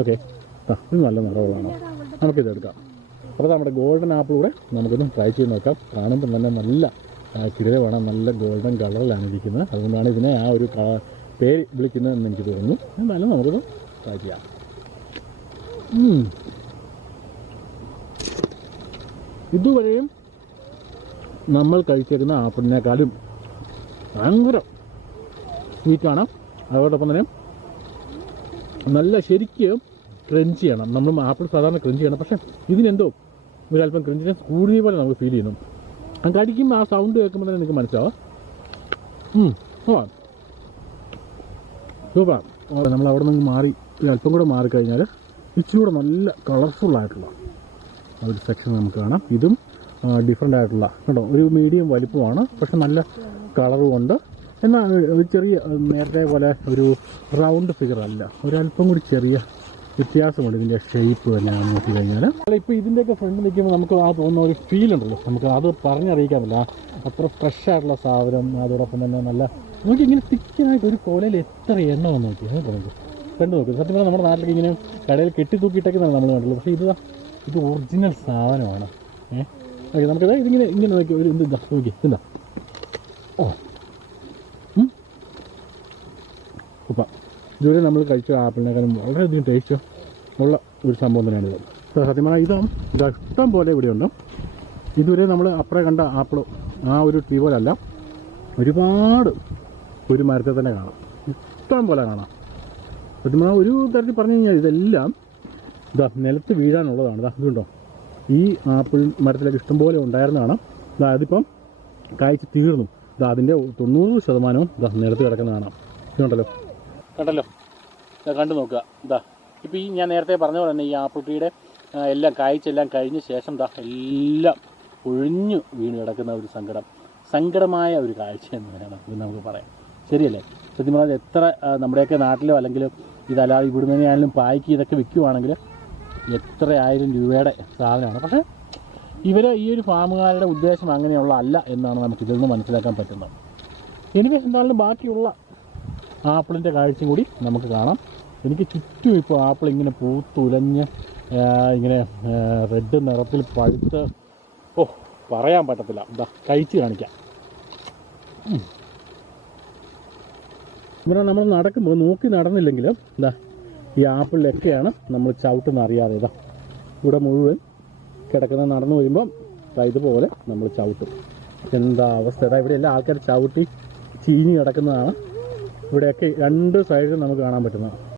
Okay, ഇത് നല്ല നിറവുള്ളതാണ്, നമുക്കിതെടുക്കാം. അപ്പോൾ നമ്മുടെ ഗോൾഡൻ ആപ്പിൾ കൂടെ നമുക്കൊന്ന് ട്രൈ ചെയ്ത് നോക്കാം. കാണുമ്പോൾ തന്നെ നല്ല കിടിലമാണ്, നല്ല ഗോൾഡൻ കളറിലാണ് ഇരിക്കുന്നത്. അതുകൊണ്ടാണ് ഇതിനെ ആ ഒരു പേര് വിളിക്കുന്നതെന്ന് എനിക്ക് തോന്നുന്നു. എന്നാലും നമുക്കൊന്ന് ട്രൈ ചെയ്യാം. ഇതുവരെയും നമ്മൾ കഴിച്ചിരുന്ന ആപ്പിളിനേക്കാളും ഭയങ്കര സ്വീറ്റാണ്. അതോടൊപ്പം തന്നെ നല്ല ശരിക്കും ക്രഞ്ച് ചെയ്യണം. നമ്മൾ ആപ്പിൾ സാധാരണ ക്രഞ്ച് ചെയ്യണം, പക്ഷേ ഇതിനെന്തോ ഒരല്പം ക്രഞ്ചിനെസ് കൂടിയ പോലെ നമുക്ക് ഫീൽ ചെയ്യുന്നു. അത് കടിക്കുമ്പോൾ ആ സൗണ്ട് കേൾക്കുമ്പോൾ തന്നെ നിങ്ങൾക്ക് മനസ്സിലാവും. സൂപ്പർ. നമ്മൾ അവിടെ നിന്ന് മാറി അല്പം കൂടെ മാറിക്കഴിഞ്ഞാൽ ഇച്ചിരൂടെ നല്ല കളർഫുള്ളായിട്ടുള്ള ഒരു സെക്ഷൻ നമുക്ക് കാണാം. ഇതും ഡിഫറെൻ്റ് ആയിട്ടുള്ള കേട്ടോ, ഒരു മീഡിയം വലിപ്പമാണ്, പക്ഷെ നല്ല കളറും ഉണ്ട്. എന്നാൽ ഒരു ചെറിയ നേരത്തെ പോലെ ഒരു റൗണ്ട് ഫിഗർ അല്ല, ഒരല്പം കൂടി ചെറിയ വ്യത്യാസമുണ്ട് ഇതിൻ്റെ ഷേപ്പ് തന്നെ നോക്കി കഴിഞ്ഞാൽ. ഇപ്പോൾ ഇതിൻ്റെയൊക്കെ ഫ്രണ്ട് നിൽക്കുമ്പോൾ നമുക്ക് ആ തോന്നുന്ന ഒരു ഫീൽ ഉണ്ടല്ലോ, നമുക്ക് അത് പറഞ്ഞറിയിക്കാൻ പറ്റില്ല. അത്ര ഫ്രഷ് ആയിട്ടുള്ള സാധനം. അതോടൊപ്പം തന്നെ നല്ല നോക്കി ഇങ്ങനെ തിക്കായിട്ട് ഒരു കോലയിൽ എത്ര എണ്ണ വന്ന് നോക്കി നമുക്ക് കണ്ടു നോക്കും. സത്യം പറഞ്ഞാൽ നമ്മുടെ നാട്ടിലേക്ക് ഇങ്ങനെ കടയിൽ കെട്ടി തൂക്കിയിട്ടേക്കുന്നതാണ് നമ്മൾ കണ്ടുള്ളൂ. പക്ഷേ ഇത് ഒറിജിനൽ സാധനമാണ്. ഓക്കെ, നമുക്കത് ഇങ്ങനെ നോക്കി ഒരു എന്താ നോക്കി എന്താ ഉപ്പ ഇതുവരെ നമ്മൾ കഴിച്ച ആപ്പിളിനേക്കാളും വളരെയധികം ടേസ്റ്റ് ഉള്ള ഒരു സംഭവം തന്നെയാണിത്. സത്യം പറഞ്ഞാൽ ഇത് ഇഷ്ടം പോലെ ഇവിടെയുണ്ട്. ഇതുവരെ നമ്മൾ അപ്പുറം കണ്ട ആപ്പിൾ ആ ഒരു ട്രീ പോലെ അല്ല, ഒരുപാട് ഒരു മരത്തെ തന്നെ കാണാം, ഇഷ്ടം പോലെ കാണാം. സത്യം പറഞ്ഞാൽ ഒരു തരത്തിൽ പറഞ്ഞു കഴിഞ്ഞാൽ ഇതെല്ലാം നിലത്ത് വീഴാനുള്ളതാണ്. ഇതുണ്ടോ, ഈ ആപ്പിൾ മരത്തിലേക്ക് ഇഷ്ടംപോലെ ഉണ്ടായിരുന്നതാണ്. അതിപ്പം കായ്ച്ച് തീർന്നു. അതിൻ്റെ 90% നിലത്ത് കിടക്കുന്നതാണ്. ഇതുണ്ടല്ലോ, കണ്ടല്ലോ, കണ്ടു നോക്കുക. ഇപ്പോൾ ഈ ഞാൻ നേരത്തെ പറഞ്ഞ പോലെ തന്നെ ഈ ആപ്പിൾ ട്രീയുടെ എല്ലാം കായ്ച്ചെല്ലാം കഴിഞ്ഞ ശേഷം എല്ലാം ഒഴിഞ്ഞു വീണ് കിടക്കുന്ന ഒരു സങ്കടമായ ഒരു കാഴ്ച എന്ന് വേണം ഇത് നമുക്ക് പറയാം. ശരിയല്ലേ? സത്യം പറഞ്ഞാൽ എത്ര നമ്മുടെയൊക്കെ നാട്ടിലോ അല്ലെങ്കിൽ ഇതല്ലാതെ ഇവിടുന്ന് തന്നെയാണെങ്കിലും പായ്ക്ക് ഇതൊക്കെ വിൽക്കുവാണെങ്കിൽ എത്ര 1000 രൂപയുടെ സാധനമാണ്. പക്ഷേ ഈ ഒരു ഫാമുകാരുടെ ഉദ്ദേശം അങ്ങനെയുള്ള അല്ല എന്നാണ് നമുക്ക് ഇതിൽ നിന്ന് മനസ്സിലാക്കാൻ പറ്റുന്നത്. എനിവേ, എന്തായാലും ബാക്കിയുള്ള ആപ്പിളിൻ്റെ കാഴ്ചയും കൂടി നമുക്ക് കാണാം. എനിക്ക് ചുറ്റും ഇപ്പോൾ ആപ്പിൾ ഇങ്ങനെ പൂത്തുലഞ്ഞ് ഇങ്ങനെ റെഡ് നിറത്തിൽ പഴുത്ത് പറയാൻ പറ്റത്തില്ല. കഴിച്ച് കാണിക്കാം. ഇവിടെ നമ്മൾ നടക്കുമ്പോൾ നോക്കി നടന്നില്ലെങ്കിൽ ഈ ആപ്പിളിലൊക്കെയാണ് നമ്മൾ ചവിട്ടുന്ന അറിയാതെ. ഇവിടെ മുഴുവൻ കിടക്കുന്ന നടന്നു വരുമ്പം ഇതുപോലെ നമ്മൾ ചവിട്ടും. എന്താ അവസ്ഥ! ഇവിടെ എല്ലാ ആൾക്കാർ ചവിട്ടി ചീഞ്ഞ് കിടക്കുന്നതാണ്. ഇവിടെയൊക്കെ രണ്ട് സൈഡിലും നമുക്ക് കാണാൻ പറ്റുന്നത്.